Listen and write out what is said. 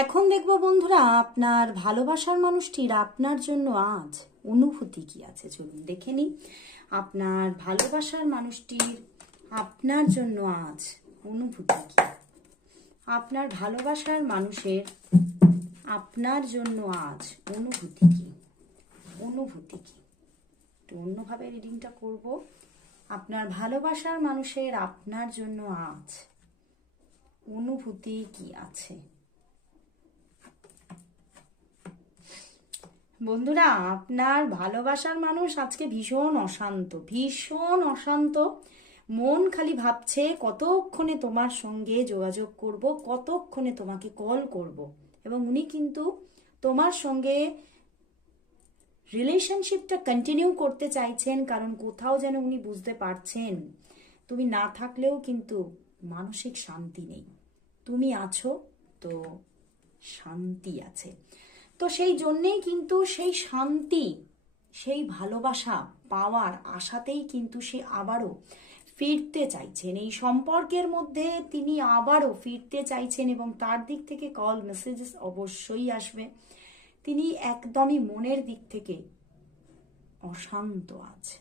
এখন দেখবো বন্ধুরা, আপনার ভালোবাসার মানুষটির আপনার জন্য আজ অনুভূতি কি আছে। চলুন দেখে নিই আপনার ভালোবাসার মানুষটির আপনার জন্য আজ অনুভূতি কি। আপনার ভালোবাসার মানুষের আপনার জন্য আজ অনুভূতি কি, অনুভূতি কি। একটু অন্যভাবে রিডিংটা করব। আপনার ভালোবাসার মানুষের আপনার জন্য আজ অনুভূতি কি আছে। বন্ধুরা, আপনার ভালোবাসার মানুষ আজকে ভীষণ অশান্ত, ভীষণ অশান্ত। মন খালি ভাবছে কতক্ষণে তোমার সঙ্গে যোগাযোগ করব, কতক্ষণে তোমাকে কল করব। এবং উনি কিন্তু তোমার সঙ্গে রিলেশনশিপটা কন্টিনিউ করতে চাইছেন, কারণ কোথাও যেন উনি বুঝতে পারছেন তুমি না থাকলেও কিন্তু মানসিক শান্তি নেই। তুমি আছো তো শান্তি আছে। তো সেই জন্যেই কিন্তু সেই শান্তি, সেই ভালোবাসা পাওয়ার আশাতেই কিন্তু সে আবারও ফিরতে চাইছেন এই সম্পর্কের মধ্যে। তিনি আবারও ফিরতে চাইছেন এবং তার দিক থেকে কল মেসেজেস অবশ্যই আসবে। তিনি একদমই মনের দিক থেকে অশান্ত আছে।